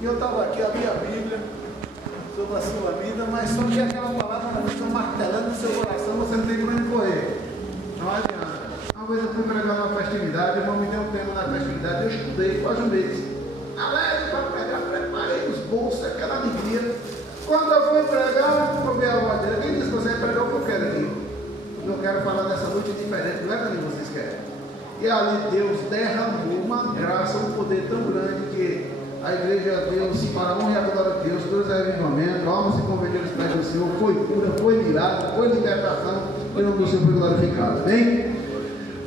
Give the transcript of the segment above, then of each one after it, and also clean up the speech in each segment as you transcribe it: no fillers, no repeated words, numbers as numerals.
E eu estava aqui, abri a Bíblia sobre a sua vida, mas só que aquela palavra está martelando no seu coração, você não tem por onde correr. Não adianta. Uma vez eu fui pregar numa festividade, o irmão me deu um tema na festividade, eu estudei quase um mês. Alegre para pregar, preparei os bolsos, aquela alegria. Quando eu fui pregar, eu ouvi a voz dele. Quem disse que você vai pregar o que eu quero aqui? Eu quero falar dessa noite diferente, não é para mim que vocês querem. E ali Deus derramou uma graça, um poder tão grande que a igreja de Deus, para a honra e a glória de Deus, Deus é avivamento, almas se converteram aos pés do Senhor, foi cura, foi milagre, foi libertação, e o nome do Senhor foi glorificado. Amém?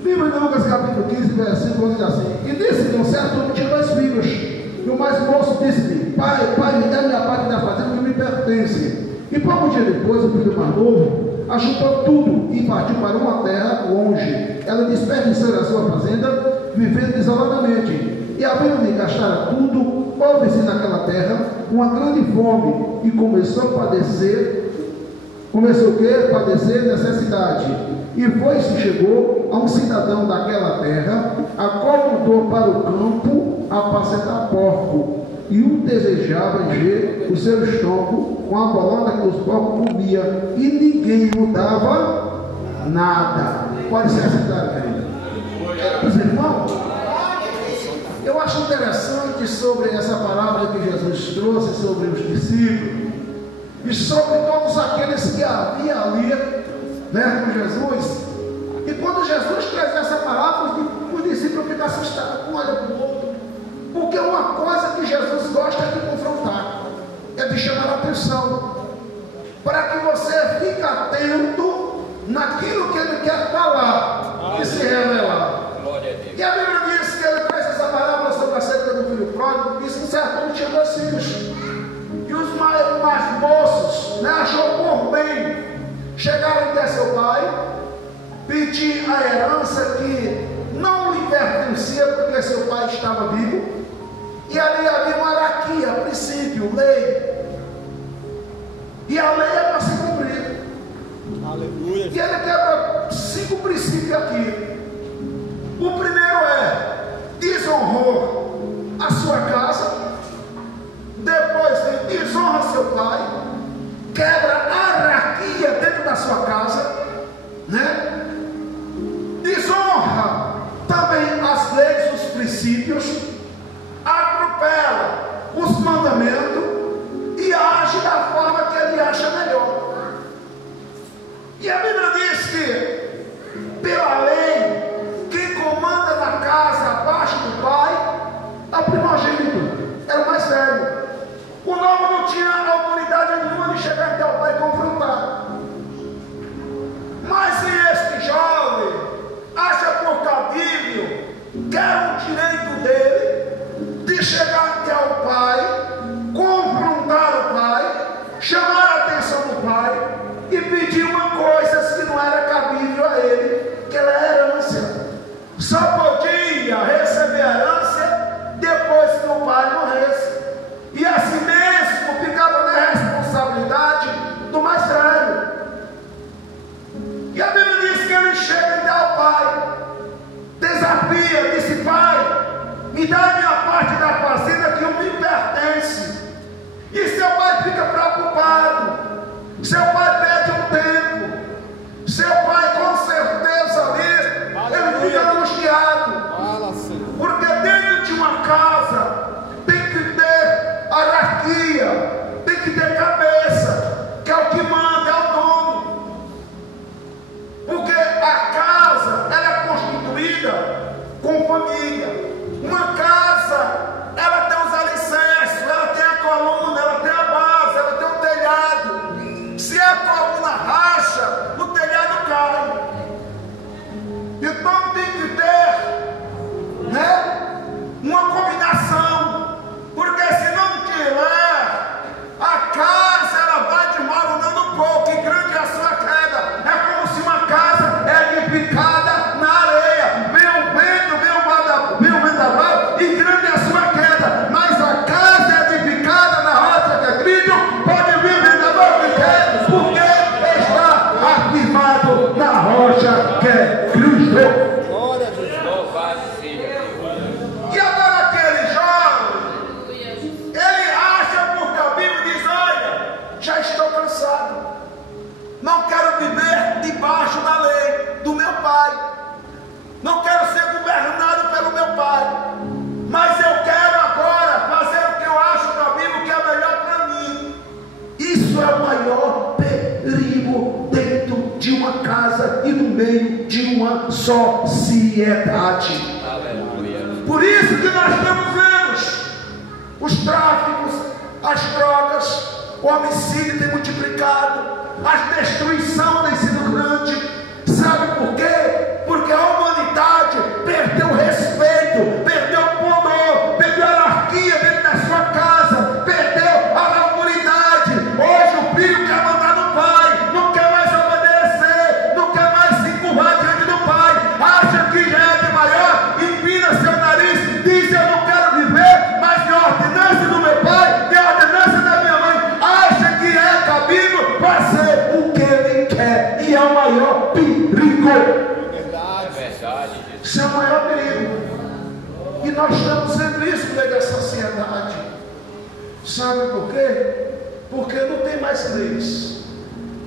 Bíblia de Lucas capítulo 15, versículo 11 assim. E disse-lhe um certo homem tinha 2 filhos, e o mais moço disse-lhe: Pai, me dá minha parte da fazenda que me pertence. E pouco dia depois, o filho mais novo ajuntou tudo e partiu para uma terra longe. Ela desperdiçou a sua fazenda, vivendo isoladamente. E havendo de gastar tudo, houve-se naquela terra uma grande fome, e começou a padecer. Começou o quê? Padecer necessidade. E foi-se, chegou a um cidadão daquela terra, a qual mandou para o campo apacentar porco, e o desejava encher o seu estômago com a bolada que os porcos comiam, e ninguém lhe dava nada. Pode ser aceitado, querido? Os irmãos, eu acho interessante sobre essa palavra que Jesus trouxe sobre os discípulos e sobre todos aqueles que havia ali, né, com Jesus. E quando Jesus traz essa palavra, os discípulos ficam assustados, um olha para o outro, porque uma coisa que Jesus gosta é de confrontar, é de chamar a atenção, para que você fique atento naquilo que ele quer falar e se revelar. E a Bíblia diz que ele traz essa parábola sobre a seita do filho pródigo, diz que um certo homem tinha 2 filhos, e os mais moços, né, achou por bem chegaram até seu pai, pedir a herança que não lhe pertencia, porque seu pai estava vivo, e ali havia uma hierarquia, princípio, lei, e a lei é para se cumprir. Aleluia. E ele quebra 5 princípios aqui. O primeiro é: desonrou a sua casa, depois ele desonra seu pai, quebra a hierarquia dentro da sua casa, né? Desonra também as leis, os princípios, atropela os mandamentos e age da forma que ele acha melhor. E a Bíblia diz que pela lei quem comanda na casa abaixo do pai é o primogênito, era o mais velho. O novo não tinha autoridade nenhuma de chegar até o pai e confrontar. Mas se este jovem acha por cabível, quer o direito dele de chegar até o pai, confrontar o pai, chamar a atenção do pai e pedir uma coisa que não era cabível a ele, que era a herança. Só podia receber a herança depois que o pai morresse. E assim mesmo ficava na responsabilidade do mais velho. E a Bíblia piedade. Por isso que nós estamos vendo os tráficos, as drogas, o homicídio tem multiplicado, a destruição tem sido grande. Sabe por quê? Porque a humanidade perdeu o respeito, perdeu o pudor, perdeu a hierarquia dentro da sua casa, perdeu a autoridade. Hoje o filho quer mandar no pai, não quer mais obedecer, não quer mais se curvar diante do pai, acha que já é de maior, empina seu nariz, diz: eu não quero viver, mas tem a ordenança do meu pai, tem a ordenança da minha mãe, acha que é cabível fazer o que ele quer, e é o maior perigo. Isso é o maior perigo. E nós estamos vendo isso no meio da sociedade. Sabe por quê? Porque não tem mais leis.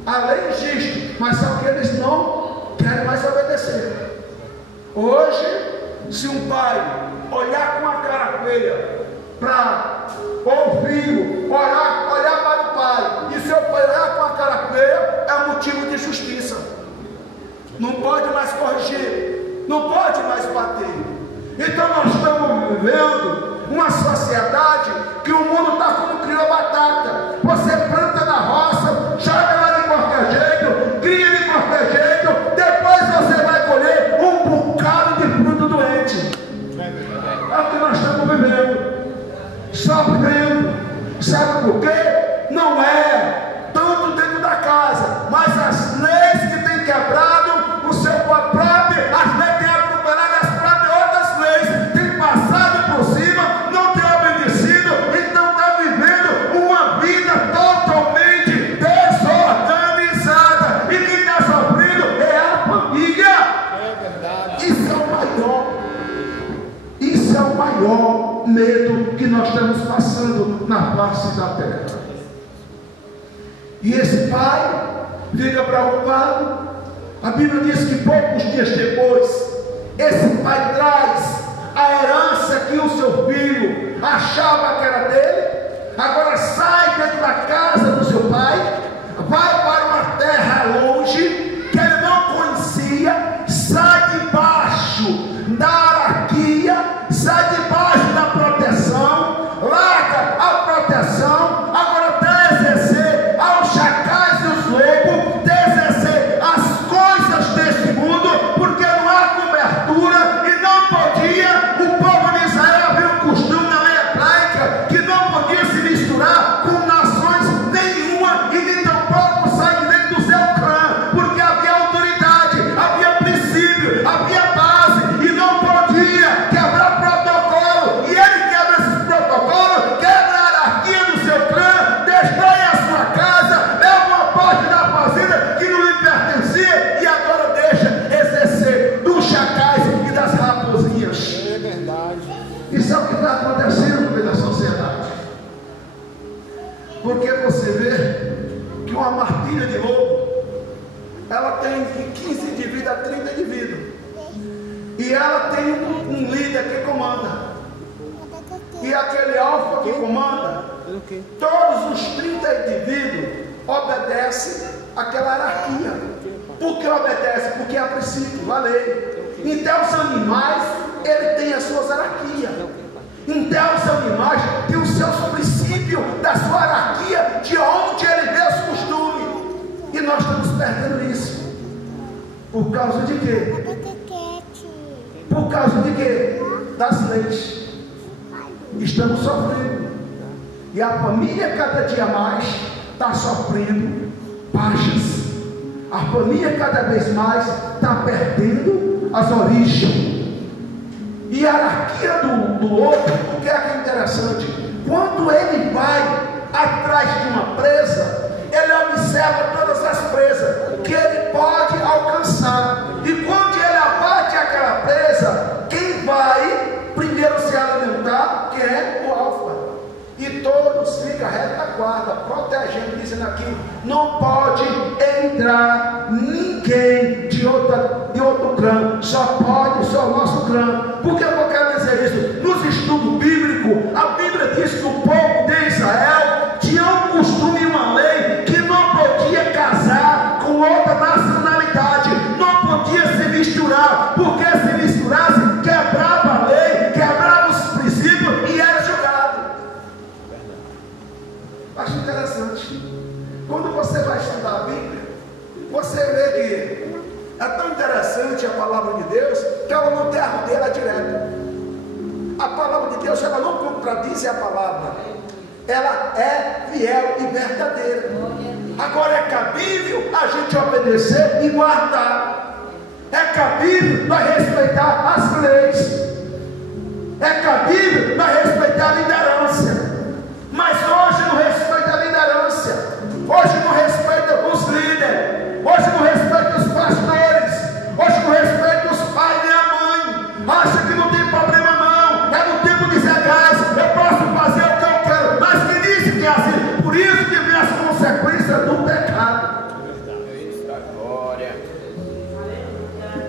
A lei existe, mas só que eles não querem mais obedecer. Hoje, se um pai olhar com a cara feia para o filho, olhar para o pai, e seu pai olhar com a cara feia, é motivo de justiça. Não pode mais corrigir, não pode mais bater. Então nós estamos vivendo uma sociedade que o mundo está como criou batata. Você planta na roça, joga lá de qualquer jeito, cria de qualquer jeito, depois você vai colher um bocado de fruto doente. É o que nós estamos vivendo, sofrendo. Sabe por quê? Não é tanto dentro da casa, mas as leis que têm quebrado o seu próprio, as leis têm atropelado as próprias outras leis, têm passado por cima, não têm obedecido, então está vivendo uma vida totalmente desorganizada, e quem está sofrendo é a família. Isso é o maior medo que nós estamos passando na face da terra. E esse pai fica preocupado. A Bíblia diz que poucos dias depois, esse pai traz a herança que o seu filho achava que era dele. Agora sai dentro da casa do seu pai, vai para uma terra longe, que ele não conhecia, sai debaixo da hierarquia, sai debaixo da proteção, larga a proteção, agora está exercer aos chacais e os lobos, exercer as coisas desse mundo, porque não há cobertura e não podia. O povo de Israel havia um costume na lei hebraica que não podia se misturar com nações nenhuma, e nem tampouco sair dentro do seu clã, porque havia autoridade, havia princípio, havia base, e não podia quebrar protocolo. E ele quebra esses protocolos, quebra a hierarquia do seu clã, destrói a sua casa, leva uma parte da fazenda que não lhe pertencia, e agora deixa exercer dos chacais e das raposinhas. É verdade. Isso é o que está acontecendo no meio da sociedade. Porque você vê que uma martilha de lobo, ela tem de 15 indivíduos a 30 indivíduos, e ela tem um líder que comanda, e aquele alfa que comanda, todos os 30 indivíduos obedecem àquela hierarquia. Por que obedece? Porque é princípio, a lei. Então os animais, ele tem as suas hierarquias. Então os animais têm os seus princípios da sua hierarquia, de onde ele vê os costumes. E nós estamos perdendo isso. Por causa de quê? Por causa de quê? Das leis. Estamos sofrendo. E a família cada dia mais está sofrendo baixas. A família cada vez mais está perdendo as origens. E a hierarquia do outro, o que é interessante? Quando ele vai atrás de uma presa, ele observa todas as presas que ele pode alcançar. E quando ele abate aquela presa, quem vai primeiro se alimentar, que é o alfa. E todos ficam retaguarda, protegendo, dizendo aqui: não pode entrar ninguém de outro clã, só pode só o nosso clã. Por que eu quero dizer isso? Nos estudos bíblicos, a Bíblia diz que o povo de Israel tinha um costume e uma lei que não podia casar com outra nacionalidade, não podia se misturar, porque se misturar diz a palavra, ela é fiel e verdadeira. Agora é cabível a gente obedecer e guardar. É cabível nós respeitar as leis. É cabível nós respeitar a liderança. Mas hoje não respeita a liderança. Hoje não respeita os líderes. Hoje não respeita os pastores. Hoje não respeita os pais nem a mãe. Acha que não tem problema não. É no tempo de Zé Gás. Eu posso fazer o que eu quero. Mas que disse que é assim. Por isso que vem as consequências do pecado.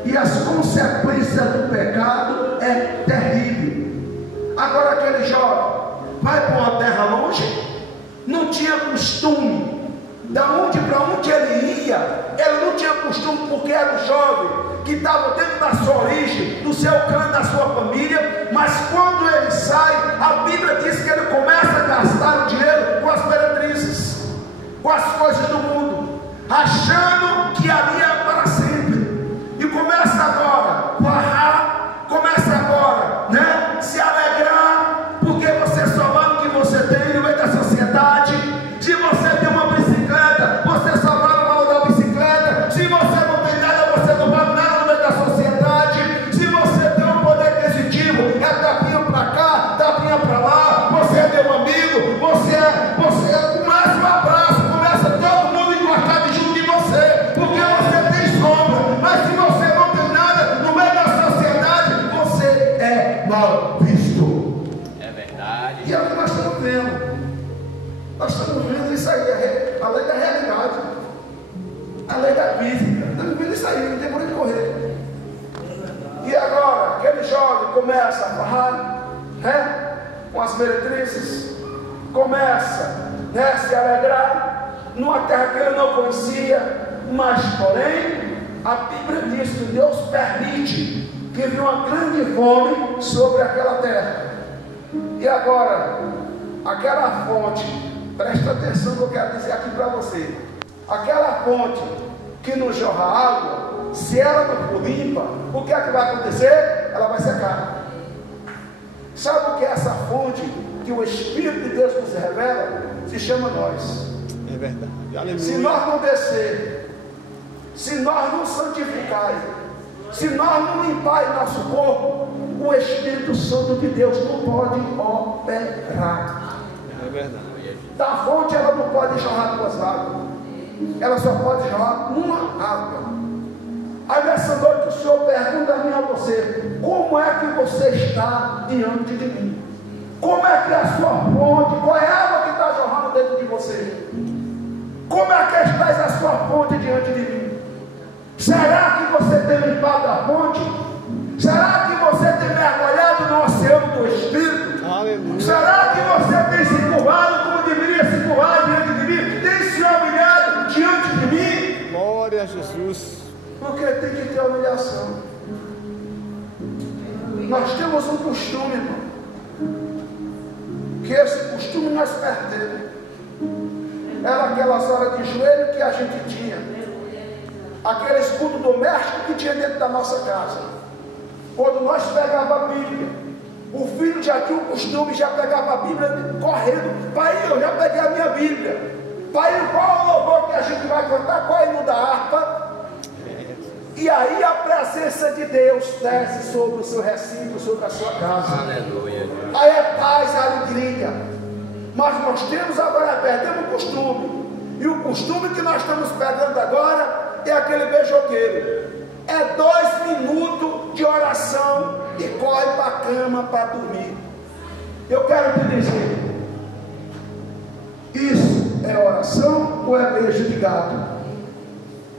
E as consequências do pecado é terrível. Agora aquele jovem vai para uma terra longe, não tinha costume, da onde para onde ele ia, ele não tinha costume, porque era um jovem que estava dentro da sua origem, do seu clã, da sua família. Mas quando ele sai, a Bíblia diz que ele começa a gastar o dinheiro com as meretrizes, com as coisas do mundo, achando que ali é para sempre. E começa agora a barrar, começa agora, né, se alegrar, porque você só vale o que você tem no meio da sociedade. Se você tem uma bicicleta, você só vale o valor da bicicleta. Se você não tem nada, você não vale nada no meio da sociedade. Se você tem um poder aquisitivo, é tapinha para cá, tapinha para lá, você é meu amigo, começa um abraço, começa todo mundo encortado junto de você, porque você tem sombra. Mas se você não tem nada no meio da sociedade, você é mal visto. É verdade. E é o que nós estamos vendo. Nós estamos vendo isso aí, a lei da realidade, a lei da física. Estamos vendo isso aí, não tem por onde correr. E agora, aquele jovem começa a falar, né, com as meretrizes, começa, né, a se alegrar, numa terra que ele não conhecia, mas porém, a Bíblia diz que Deus permite que venha uma grande fome sobre aquela terra. E agora, aquela fonte, presta atenção no que eu quero dizer aqui para você. Aquela fonte que não jorra água, se ela não for limpa, o que é que vai acontecer? Ela vai secar. Sabe o que é essa fonte que o Espírito de Deus nos revela? Se chama nós. É verdade. Aleluia. Se nós não descer, se nós não santificar, se nós não limpar nosso corpo, o Espírito Santo de Deus não pode operar. É verdade. Da fonte ela não pode jorrar duas águas, ela só pode jorrar uma água. Aí nessa noite o Senhor pergunta a mim e a você: como é que você está diante de mim? Como é que é a sua fonte? Qual é a água que está jorrando dentro de você? Como é que está a sua fonte diante de mim? Será que você tem limpado a fonte? Será que você tem mergulhado no oceano do Espírito? Aleluia. Será que você tem se curvado como deveria se curvar diante de mim? Tem se humilhado diante de mim? Glória a Jesus. Porque tem que ter humilhação. Nós temos um costume, irmão, que esse costume nós perdemos. Era aquelas horas de joelho que a gente tinha, aquele escudo doméstico que tinha dentro da nossa casa. Quando nós pegávamos a Bíblia, o filho já tinha o costume, já pegava a Bíblia correndo. Pai, eu já peguei a minha Bíblia. Pai, qual é o louvor que a gente vai cantar? Qual é o da harpa? E aí a presença de Deus desce sobre o seu recinto, sobre a sua casa. Aleluia. Aí é paz, alegria. Mas nós temos agora, perdemos o costume. E o costume que nós estamos pegando agora é aquele beijoqueiro. É 2 minutos de oração e corre para a cama para dormir. Eu quero te dizer, isso é oração ou é beijo de gato?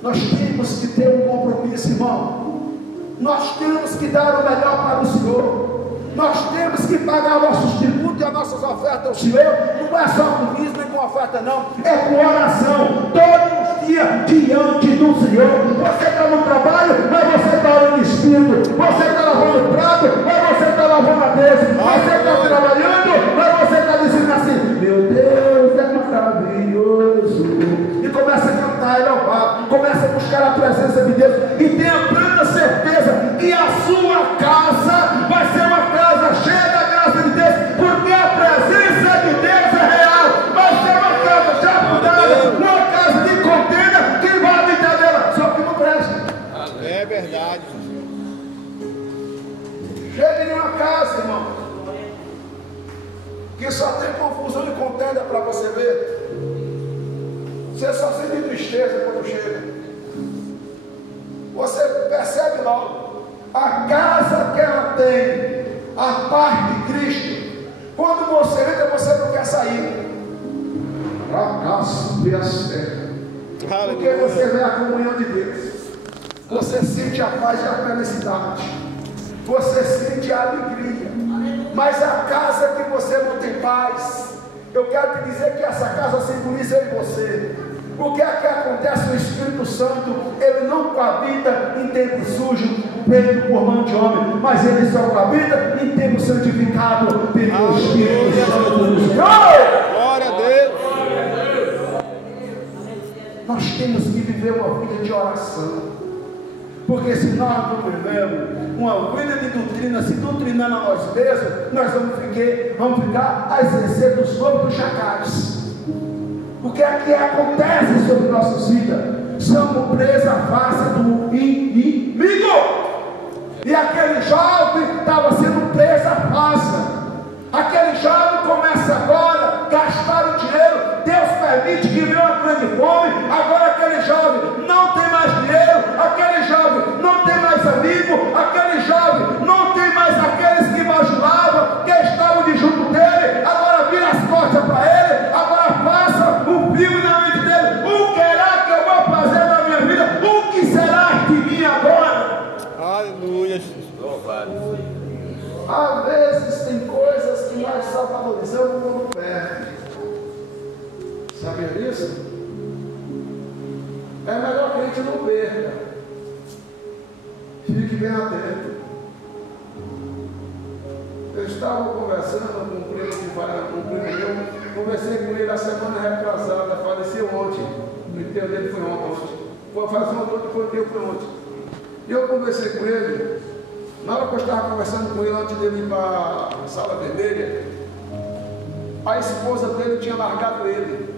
Nós temos que ter um compromisso, irmão. Nós temos que dar o melhor para o Senhor. Nós temos que pagar nossos tributos e as nossas ofertas ao Senhor. Não é só com isso, nem com oferta não. É com oração, todos os dias diante do Senhor. Você está no trabalho, mas você está orando em espírito. Você está lavando o prato, mas você está lavando a Deus. Você está trabalhando, mas você está dizendo assim: meu Deus é maravilhoso. E começa a cantar e louvar, começa a buscar a presença de Deus, e tenha plena certeza que a sua casa vai ser uma casa cheia da graça de Deus, porque a presença tem confusão e contenda para você ver. Você só sente tristeza quando chega. Você percebe logo. A casa que ela tem, a paz de Cristo, quando você entra, você não quer sair. Porque você vê a comunhão de Deus. Você sente a paz e a felicidade. Você sente a alegria. Mas a casa que você não tem paz, eu quero te dizer que essa casa simboliza eu e você. O que é que acontece? O Espírito Santo, ele não coabita em templo sujo, feito por mão de homem, mas ele só coabita em templo santificado pelo Espírito Santo do Senhor. Glória a Deus. Nós temos que viver uma vida de oração. Porque se nós não vivemos uma vida de doutrina, se doutrinando a nós mesmos, nós vamos ficar a exercer do sopro dos chacais. O que é que acontece sobre nossas vidas? Somos presa fácil do inimigo. E aquele jovem estava sendo presa fácil. Aquele jovem começa agora a gastar o dinheiro. Deus permite que venha uma grande fome. Agora aquele jovem não tem mais dinheiro. Aquele jovem não tem mais amigo. Aquele jovem não tem mais aqueles que bajulavam, que estavam de junto dele. Agora vira as costas para ele. Agora passa um filme na mente dele. O que será que eu vou fazer na minha vida? O que será de mim agora? Aleluia, Jesus. Às vezes tem coisas que nós só valorizamos quando perde. Sabia disso? É melhor que a gente não perca. Fique bem atento. Eu estava conversando com um primo meu, conversei com ele a semana retrasada, faleceu ontem. O enterro dele foi ontem. Faz um outro que o enterro foi ontem. E eu conversei com ele. Na hora que eu estava conversando com ele antes dele ir para a sala vermelha, a esposa dele tinha largado ele.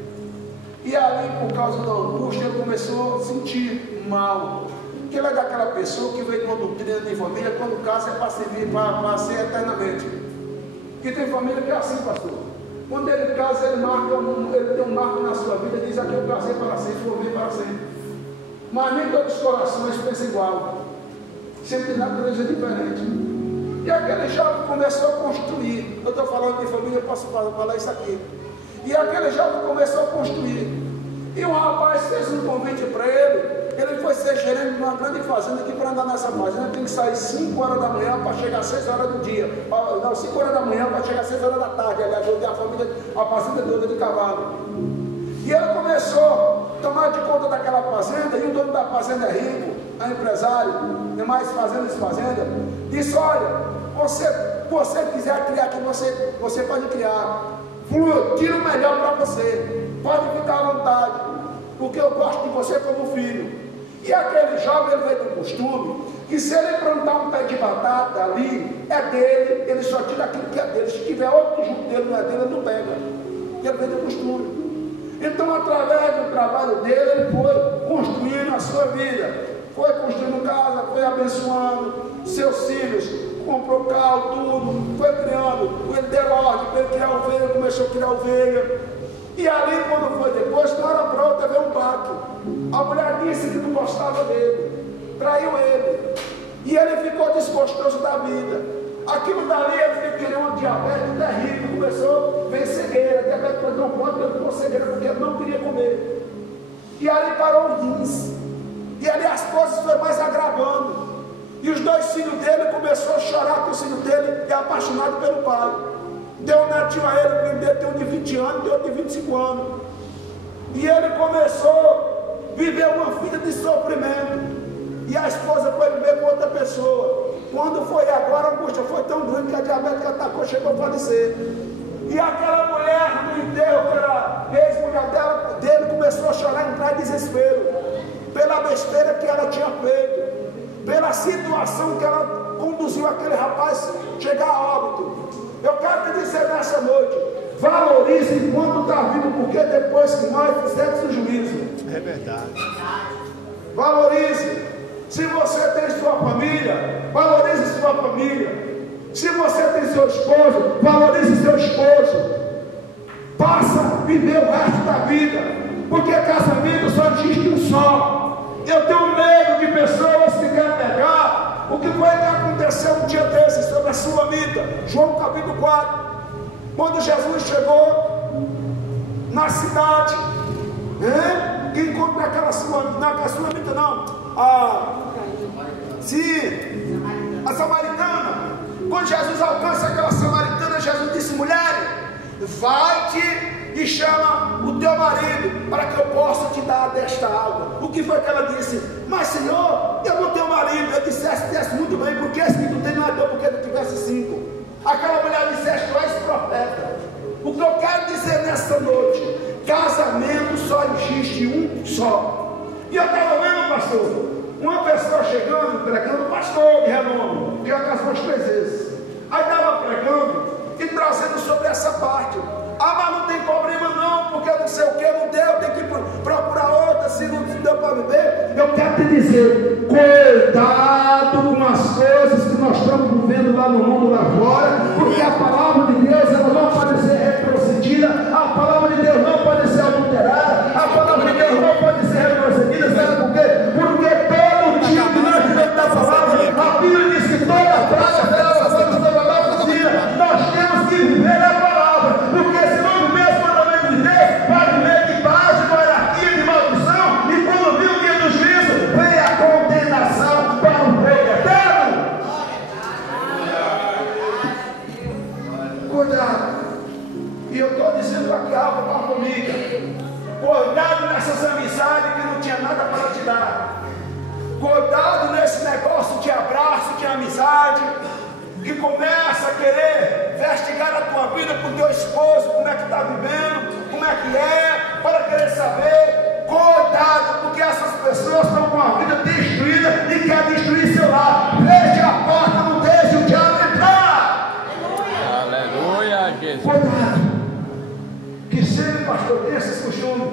E ali, por causa da angústia, ele começou a sentir mal. Porque ele é daquela pessoa que veio com uma doutrina de família, quando casa é para servir, para ser eternamente. Porque tem família que é assim, pastor. Quando ele casa, ele tem um marco na sua vida, diz aqui eu casei para sempre, vou vir para sempre. Mas nem todos os corações pensam igual. Sempre tem natureza diferente. E aquele jovem começou a construir. Eu estou falando de família, eu posso falar isso aqui. E aquele jovem começou a construir. E um rapaz fez um convite para ele. Ele foi ser gerente de uma grande fazenda, que para andar nessa fazenda tem que sair 5 horas da manhã para chegar às 6 horas do dia. Não, 5 horas da manhã para chegar às 6 horas da tarde. Aliás, eu tenho a fazenda toda de cavalo. E ele começou a tomar de conta daquela fazenda, e o dono da fazenda é rico, é empresário, tem mais fazendas e fazendas. Disse: olha, você quiser criar aqui, você pode criar. Tira o melhor para você, pode ficar à vontade, porque eu gosto de você como filho. E aquele jovem, ele veio do costume que se ele plantar um pé de batata ali, é dele, ele só tira aquilo que é dele. Se tiver outro junto dele, não é dele, ele não pega. Ele veio do costume. Então, através do trabalho dele, ele foi construindo a sua vida, foi construindo casa, foi abençoando seus filhos, comprou carro, tudo, foi criando. Ele deu ordem para ele criar ovelha, começou a criar ovelha. E ali, quando foi depois, na hora para outra, veio um pacto. A mulher disse que não gostava dele, traiu ele, e ele ficou desgostoso da vida. Aquilo dali, ele queria um diabetes terrível, começou a ver cegueira, diabetes não pode, ele ficou cegueira porque ele não queria comer. E ali parou o rins, e ali as coisas foram mais agravando. E os 2 filhos dele começaram a chorar, porque o filho dele é apaixonado pelo pai. Deu um netinho a ele, que tem um de 20 anos, tem outro de 25 anos. E ele começou a viver uma vida de sofrimento. E a esposa foi viver com outra pessoa. Quando foi agora, a angústia foi tão grande que a diabetes que atacou chegou a falecer. E aquela mulher no enterro, que era ex-mulher dele, começou a chorar, entrar em desespero. Pela besteira que ela tinha feito. Pela situação que ela conduziu aquele rapaz chegar a óbito. Eu quero te dizer nessa noite, valorize enquanto está vivo, porque depois que nós fizemos o juízo. É verdade. Valorize. Se você tem sua família, valorize sua família. Se você tem seu esposo, valorize seu esposo. passa a viver o resto da vida, porque casamento só existe um só. Eu tenho medo de pessoas que querem pegar o que foi que aconteceu um dia desses sobre a Sulamita, João capítulo 4, quando Jesus chegou na cidade, que encontra aquela Sulamita, não, aquela Sulamita não, a samaritana. Quando Jesus alcança aquela samaritana, Jesus disse: mulher, vai-te e chama o teu marido, para que eu possa te dar desta água. O que foi que ela disse? Mas Senhor, eu não tenho marido. Eu dissesse muito bem, porque esse que tu tem não é teu, porque tu tivesse 5. Aquela mulher dissesse: tu és profeta. O que eu quero dizer nessa noite, casamento só existe um só. E eu estava vendo, pastor, uma pessoa chegando, pregando, pastor de renome, que já casou as 3 vezes. Aí estava pregando e trazendo sobre essa parte. Mas não tem problema não, porque não sei o que, não deu, tem que procurar outra, se não deu para viver. Eu quero te dizer, cuidado com as coisas que nós estamos vivendo lá no mundo lá fora, porque a palavra de Deus, ela não pode ser retrocedida, a palavra de Deus não pode ser adulterada, a palavra de Deus não pode ser retrocedida. Sabe por quê? Porque todo dia que nós tivemos da palavra, a Bíblia diz que toda praga será lançada sobre a nossa vida. Nós temos que viver a palavra, porque se não viver os mandamentos de Deus, vai viver de base, de hierarquia, de maldição, e quando vir o dia do juízo, vem a condenação para o fogo eterno. Cuidado. E eu estou dizendo aqui algo para a família: cuidado nessas amizades que não tinha nada para te dar. Cuidado nesse negócio de abraço, de amizade, que começa a querer investigar a tua vida com o teu esposo, como é que está vivendo, como é que é, para querer saber. Cuidado, porque essas pessoas estão com a vida destruída e querem destruir seu lar. Feche a porta, não deixe o diabo entrar. Aleluia, Jesus. Cuidado, que sempre, pastor, tem esses costumes.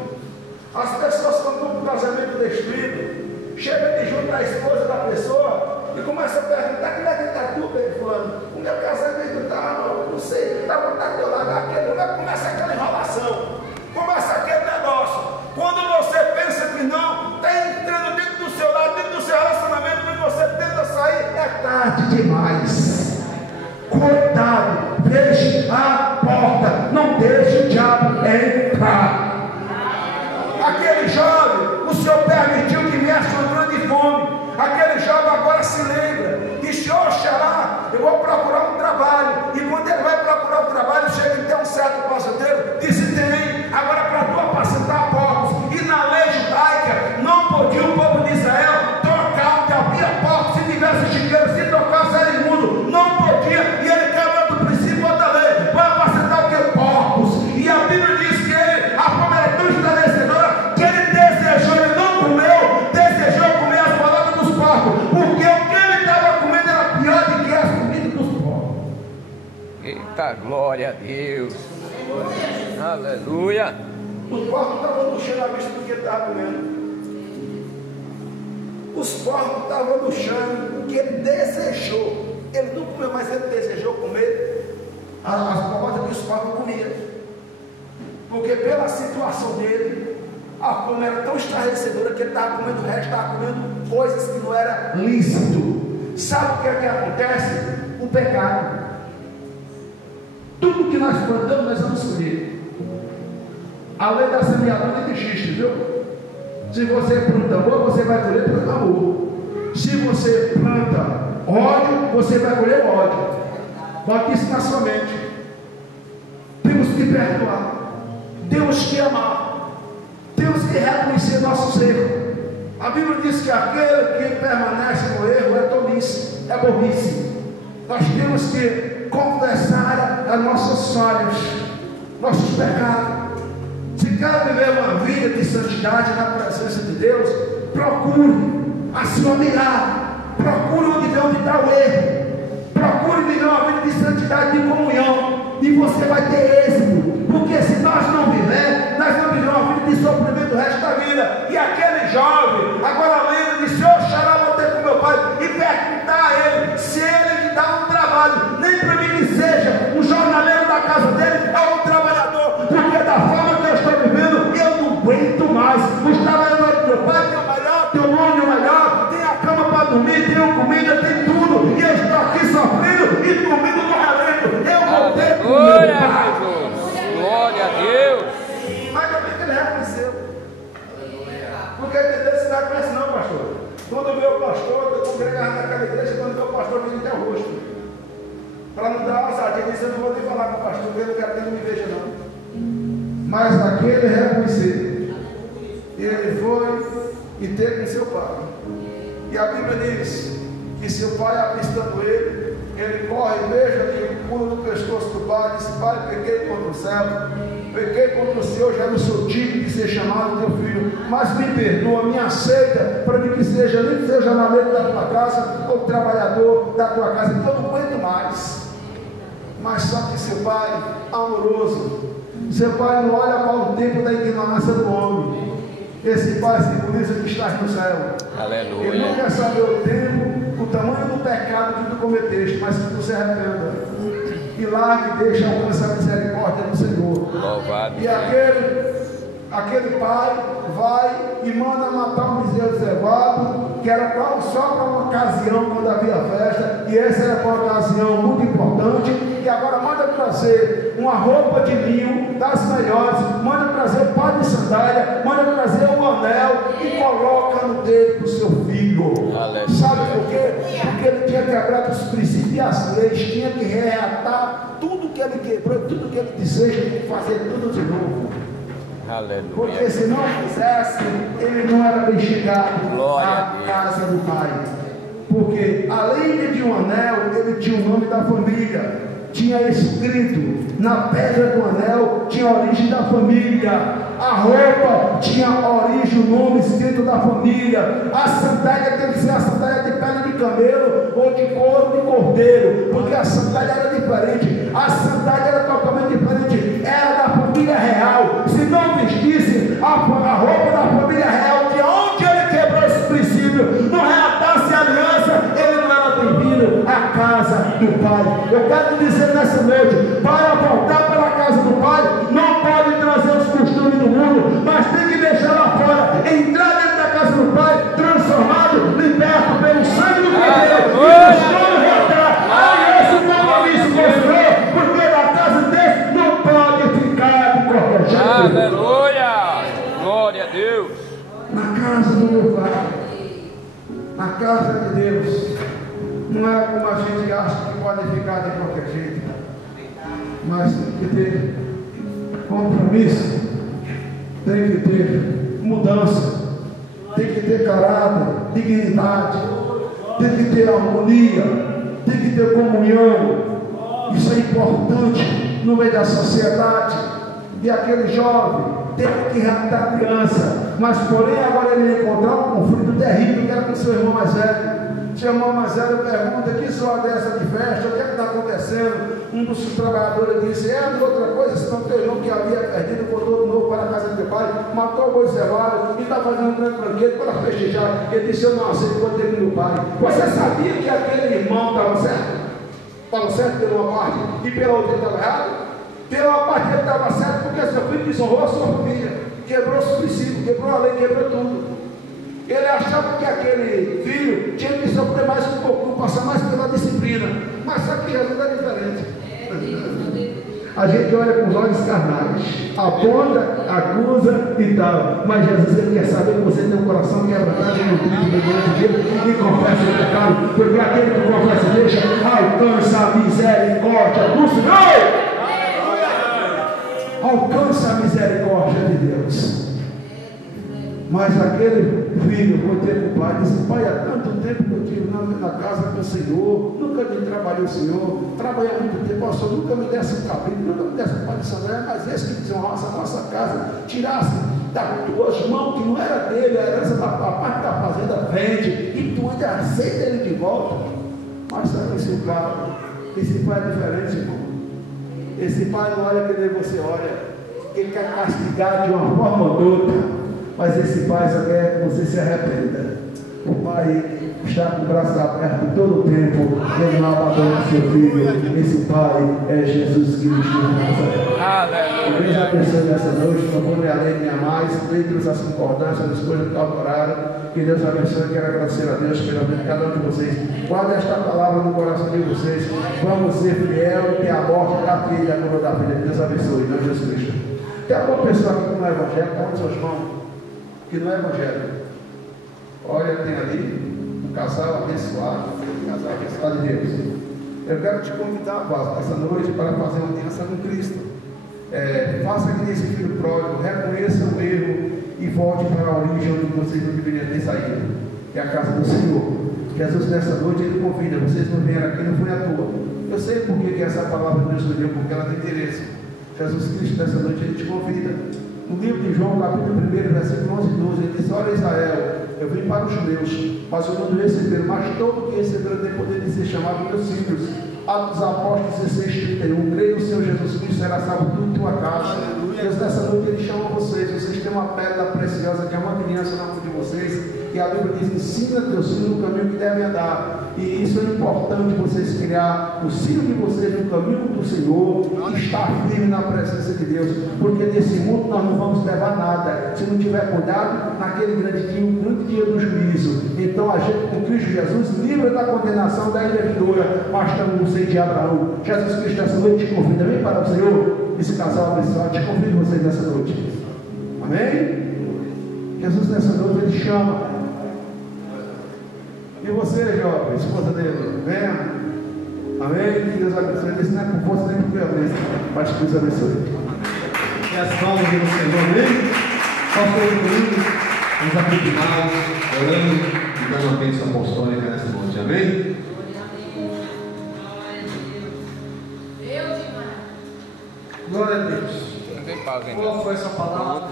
As pessoas, quando estão com o casamento destruído, chega de junto à esposa da pessoa e começa a perguntar: como é que está tu, bem fulano? O meu casamento está, não sei, está vontade de eu largar aquele. Começa aquela enrolação, começa aquele negócio. Quando você pensa que não, está entrando dentro do seu lado, dentro do seu relacionamento, quando você tenta sair, é tarde demais. Cuidado, feche a porta, não deixe o diabo entrar. Aquele jovem, o Senhor permitiu que viesse uma grande fome. Aquele jovem agora se lembra, disse: oxalá, eu vou procurar um trabalho. E quando ele vai procurar um trabalho, chega em ter um certo fazendeiro, disse: tem, agora para tu apacentar porcos. E na lei judaica, não podia o povo de Israel trocar, que havia porcos, se tivesse chiqueiro, se trocasse era imundo, não podia. E ele quebra do princípio da lei, vai apacentar o que? Porcos. E a Bíblia diz que ele, a fome era tão esclarecedora, que ele desejou, ele não comeu, desejou comer as palavras dos porcos, porque o que ele estava comendo era pior do que as comidas dos porcos. Eita, glória a Deus. Aleluia. Os porcos estavam no chão à vista do que ele estava comendo. Os porcos estavam no chão porque ele desejou. Ele não comeu, mas ele desejou comer as palavras que os porcos comiam. Porque pela situação dele, a fome era tão estarrecedora que ele estava comendo o resto, estava comendo coisas que não era lícito. Sabe o que é que acontece? O pecado. Tudo que nós plantamos, nós vamos colher. A lei da semeadura não existe, viu? Se você planta amor, você vai colher por amor. Se você planta ódio, você vai colher ódio. Bote isso na sua mente. Temos que perdoar, temos que amar, temos que reconhecer nossos erros. A Bíblia diz que aquele que permanece no erro é tolice, é burrice. Nós temos que confessar as nossas falhas, nossos pecados. Se quer viver uma vida de santidade na presença de Deus, procure a sua mirada, procure onde está o erro, procure viver uma vida de santidade, de comunhão, e você vai ter êxito. Porque se nós não vivermos, nós vamos viver uma vida de sofrimento o resto da vida. E aquele jovem agora lembra de: Senhor, xará, vou ter com meu pai, e perguntar a ele se ele me dá um trabalho, nem para mim que seja um jornaleiro da casa dele, é um trabalhador, porque Glória a Deus. Mas também que ele reconheceu. Porque tem vezes que não reconhece não, pastor. Quando vê o pastor, eu congregava naquela igreja, quando vê o pastor, vem até o rosto. Para não dar ousadia, disse, eu não vou nem falar com o pastor, porque eu não quero que ele não me veja não. Mas aquele reconheceu. Ele foi e teve com seu pai. E a Bíblia diz que seu pai, avistando ele corre, beija e pula no pescoço do pai, diz, pai, pequei contra o céu, pequei contra o Senhor, já não sou digno de ser chamado teu filho, mas me perdoa, me aceita, para mim que seja, nem que seja maneiro da tua casa, ou trabalhador da tua casa, então eu não aguento mais. Mas só que seu pai, amoroso, seu pai não olha para o tempo da ignorância do homem. Esse pai simboliza que estás no céu. Aleluia. Ele não quer saber o tempo, o tamanho do pecado que tu cometeste, mas que tu se arrependa. E larga e deixa alcançar a misericórdia do Senhor. Louvado. E aquele pai vai e manda matar um bezerro cevado, que era só para uma ocasião quando havia festa, e essa era uma ocasião muito importante, e agora manda trazer uma roupa de linho das melhores, manda trazer o par de sandália, manda trazer um anel e coloca no dedo do seu filho. Aleluia. Sabe por quê? Porque ele tinha quebrado os princípios e as leis, tinha que reatar tudo que ele quebrou, tudo que ele deseja, tinha que fazer tudo de novo. Aleluia. Porque se não fizesse, ele não era bem chegado à casa do pai. Porque além de um anel, ele tinha o nome da família. Tinha escrito na pedra do anel, tinha a origem da família. A roupa tinha a origem, o nome escrito da família. A sandália tem que ser a sandália de pele de camelo ou de couro de cordeiro, porque a sandália era diferente. A sandália era totalmente diferente, era da família real. Se não vestisse a roupa da família real, de onde ele quebrou esse princípio, não reatasse a aliança, ele não era bem-vindo à casa do pai. Eu quero dizer nessa noite, para voltar para a casa do pai, não pode trazer os costumes do mundo, mas tem que deixar lá fora, entrar dentro da casa do pai, transformado, liberto pelo sangue do Cordeiro, e buscando reatar a aliança do compromisso com o Senhor, porque na casa dele não pode ficar de qualquer jeito. Aleluia. Glória a Deus. Na casa do meu pai, na casa de Deus, não é como a gente acha que pode ficar de qualquer jeito, mas tem que ter compromisso, tem que ter mudança, tem que ter caráter, dignidade, tem que ter harmonia, tem que ter comunhão. Isso é importante no meio da sociedade. E aquele jovem teve que raptar a criança, mas porém agora ele ia encontrar um conflito terrível que era com seu irmão mais velho. Seu irmão mais velho pergunta: que zoada é essa de festa? O que é que está acontecendo? Um dos trabalhadores disse: é outra coisa, senão teu irmão que havia perdido voltou de novo para a casa do teu pai, matou o boi cevado e está fazendo um grande banquete para festejar. Ele disse: eu não aceito quando teve meu pai. Você sabia que aquele irmão estava certo? Estava certo pela uma parte e pela outra estava errado? Pela uma parte ele estava certo porque seu filho desonrou a sua família, quebrou os princípios, quebrou a lei, quebrou tudo. Ele achava que aquele filho tinha que sofrer mais um pouco, passar mais pela disciplina. Mas só que Jesus é diferente. A gente olha com os olhos carnais, aponta, acusa e tal. Mas Jesus, ele quer saber que você tem um coração quebrantado e nutrido diante de Deus e confessa o pecado. Porque aquele que confessa e deixa, alcança a misericórdia do Senhor. Alcança a misericórdia de Deus. Mas aquele filho foi ter com o pai e disse: pai, há tanto tempo que eu tive na casa do Senhor, nunca me trabalhei o Senhor, trabalhei há muito tempo, pastor, nunca me desse um capítulo, nunca me desse um pai de sandália, mas esse que desonrasse a nossa casa, tirasse das tuas mãos, que não era dele, a herança da parte da fazenda, vende, e tu ainda aceita ele de volta. Mas sabe esse cara, esse pai é diferente, irmão. Esse pai não olha que nem você olha, ele quer castigar de uma forma ou de outra. Mas esse pai só quer que você se arrependa. O pai está com o braço aberto todo o tempo, ele não abandona seu filho. Esse pai é Jesus Cristo de Nazaré. Que Deus abençoe nessa noite, por favor, me alegre mais, dentro das concordâncias das coisas do horário. Que Deus abençoe, quero agradecer a Deus pela vida de cada um de vocês. Guarde esta palavra no coração de vocês. Vamos ser fiel, que a morte da filha, a coroa da filha. Deus abençoe, em nome de Jesus Cristo. Tem alguma pessoa aqui que não é evangélica? Olha suas mãos. Que não é evangélico. Olha, tem ali um casal abençoado. Um casal abençoado de Deus. Eu quero te convidar, Vasco, essa noite para fazer uma aliança com Cristo. Faça que nesse filho pródigo, reconheça o erro e volte para a origem onde vocês não deveriam ter saído, que é a casa do Senhor. Jesus nessa noite ele convida, vocês não vieram aqui, não foi à toa. Eu sei por que essa palavra Deus me deu, porque ela tem interesse. Jesus Cristo nessa noite ele te convida. No livro de João, capítulo 1, versículo 11 e 12, ele diz: olha Israel, eu vim para os judeus, mas o mundo receberam, mas todo que receberam tem poder de ser chamado meus filhos. Atos dos Apóstolos 16:31, creio no Senhor Jesus Cristo, será salvo tudo em tua casa. Deus nessa noite ele chama vocês têm uma pérola preciosa que é uma criança na mão de vocês, e a Bíblia diz: ensina teus filhos no caminho que devem andar. E isso é importante, vocês criar os filhos de vocês no caminho do Senhor, e estar firme na presença de Deus, porque nesse mundo nós não vamos levar nada se não tiver cuidado naquele grande dia do juízo. Então a gente com Cristo Jesus livra da condenação da ilha vindoura, mas estamos no seio de Abraão. Jesus Cristo essa noite te convida, vem para o Senhor. Esse casal abençoado, te convido vocês nessa noite. Amém? Jesus nessa noite ele chama. E você, jovem, esposa dele, venha. Amém? Que Deus abençoe. Isso não é por força nem por violência, mas que Deus abençoe. E as palmas do Senhor, amém? Pastor comigo, vamos acompanhar, orando e dando uma bênção apostólica nessa noite, amém? Glória a Deus. Qual foi essa palavra?